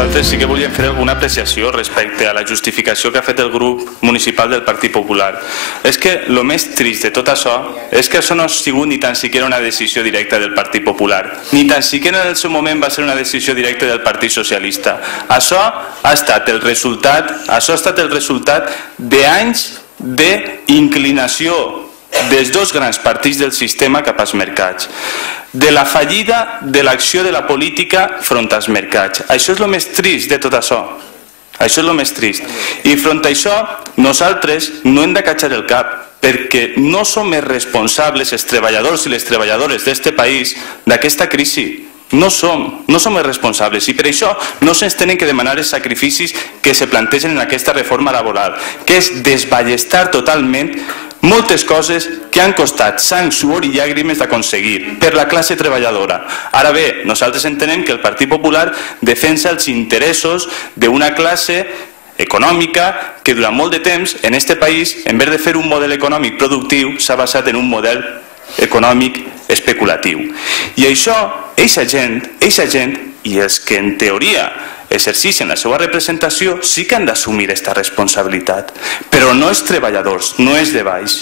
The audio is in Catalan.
nosaltres sí que volíem fer alguna apreciació respecte a la justificació que ha fet el grup municipal del Partit Popular. És que el més trist de tot això és que això no ha sigut ni tan siquiera una decisió directa del Partit Popular, ni tan siquiera en el seu moment va ser una decisió directa del Partit Socialista. Això ha estat el resultat d'anys d'inclinació dels dos grans partits del sistema cap als mercats, de la fallida de l'acció de la política front als mercats. Això és el més trist de tot això. Això és el més trist. I front a això, nosaltres no hem de catxar el cap, perquè no som els responsables, els treballadors i les treballadores d'este país, d'aquesta crisi. No som els responsables i per això no se'ns tenen que demanar els sacrificis que se plantegen en aquesta reforma laboral, que és desballestar totalment moltes coses que han costat sang, suor i llàgrimes d'aconseguir per la classe treballadora. Ara bé, nosaltres entenem que el Partit Popular defensa els interessos d'una classe econòmica que durant molt de temps en aquest país, en vez de fer un model econòmic productiu, s'ha basat en un model econòmic especulatiu. I això, eixa gent i els que en teoria exerceixen la seva representació sí que han d'assumir aquesta responsabilitat, però no els treballadors, no els de baix.